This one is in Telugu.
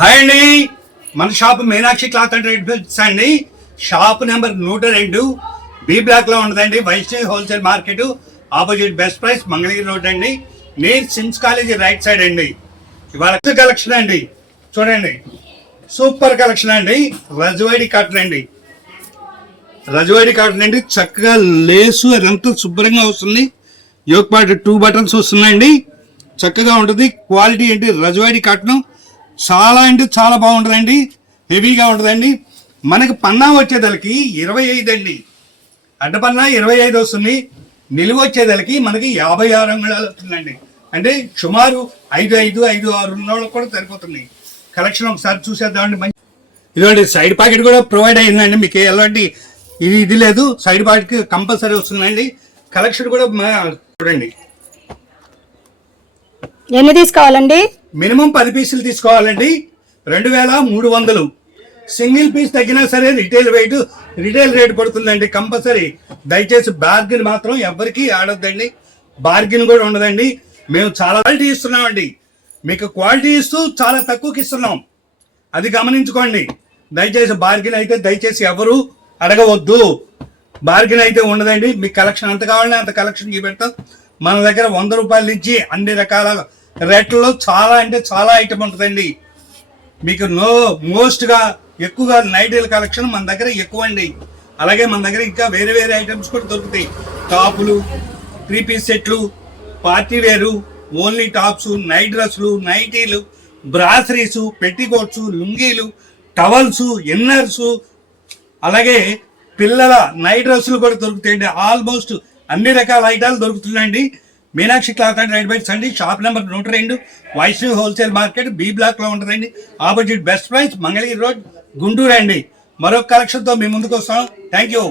హాయ్ అండి, మన shop Meenakshi cloth and trades అండి. షాప్ నెంబర్ 102 బి బ్లాక్ లో ఉండదండి. Vaishnavi wholesale market opposite best price Mangalagiri road అండి. నేను సిమ్స్ కాలేజీ రైట్ సైడ్ అండి. ఇవాళ కలెక్షన్ అండి, చూడండి సూపర్ కలెక్షన్ అండి. రజవాడి కాటన్ అండి, రజవాడి కాటన్ అండి. చక్కగా లేసు అదంతా శుభ్రంగా వస్తుంది. యోక్ పార్ట్ 2 బటన్స్ వస్తున్నాయండి. చక్కగా ఉంటుంది. క్వాలిటీ ఏంటి రజవాడి కాటన్ చాలా అంటే చాలా బాగుంటుందండి. హెవీగా ఉంటుందండి. మనకి పన్నా వచ్చేదలకి 25 అండి. అడ్డపన్నా 25 వస్తుంది. నిలువ వచ్చేదలకి మనకి 56 అంగుళాలు వస్తుందండి. అంటే సుమారు 5'5", 5'6" ఉన్న కూడా సరిపోతుంది. కలెక్షన్ ఒకసారి చూసేద్దామండి. ఇదిగోండి సైడ్ పాకెట్ కూడా ప్రొవైడ్ అయ్యిందండి. మీకు ఎలాంటి ఇది లేదు, సైడ్ పాకెట్ కంపల్సరీ వస్తుందండి. కలెక్షన్ కూడా చూడండి. ఎన్ని తీసుకోవాలండి? మినిమం 10 పీసులు తీసుకోవాలండి. 2300. సింగిల్ పీస్ తగ్గినా సరే రిటైల్ రేట్ పడుతుందండి కంపల్సరీ. దయచేసి బార్గెన్ మాత్రం ఎవరికి ఆడొద్దండి. బార్గెన్ కూడా ఉండదండి. మేము చాలా క్వాలిటీ ఇస్తున్నామండి. మీకు క్వాలిటీ ఇస్తూ చాలా తక్కువకి ఇస్తున్నాం, అది గమనించుకోండి. దయచేసి బార్గెన్ అయితే దయచేసి ఎవరు అడగవద్దు. బార్గెన్ అయితే ఉండదండి. మీకు కలెక్షన్ ఎంత కావాలంటే అంత కలెక్షన్ పెడతాం. మన దగ్గర 100 రూపాయల నుంచి అన్ని రకాల రేట్లలో చాలా అంటే చాలా ఐటమ్ ఉంటుందండి. మీకు మోస్ట్గా ఎక్కువగా నైటీల కలెక్షన్ మన దగ్గర ఎక్కువ అండి. అలాగే మన దగ్గర ఇంకా వేరే వేరే ఐటమ్స్ కూడా దొరుకుతాయి. టాపులు, 3 పీస్ సెట్లు, పార్టీ వేరు, ఓన్లీ టాప్స్, నైట్ డ్రెస్సులు, నైటీలు, బ్రాసరీస్, పెట్టికోట్స్, లుంగీలు, టవల్స్, ఇన్నర్స్, అలాగే పిల్లల నైట్ డ్రెస్సులు కూడా దొరుకుతాయండి. ఆల్మోస్ట్ అన్ని రకాల ఐటాలు దొరుకుతున్నాయండి. Meenakshi cloth and right bites అండి. Shop number 102 Vaishnavi wholesale market B block లో ఉంటుందండి. Opposite best price Mangalagiri road, Guntur అండి. మరొక కలెక్షన్తో మీ ముందుకు వస్తాం. Thank you.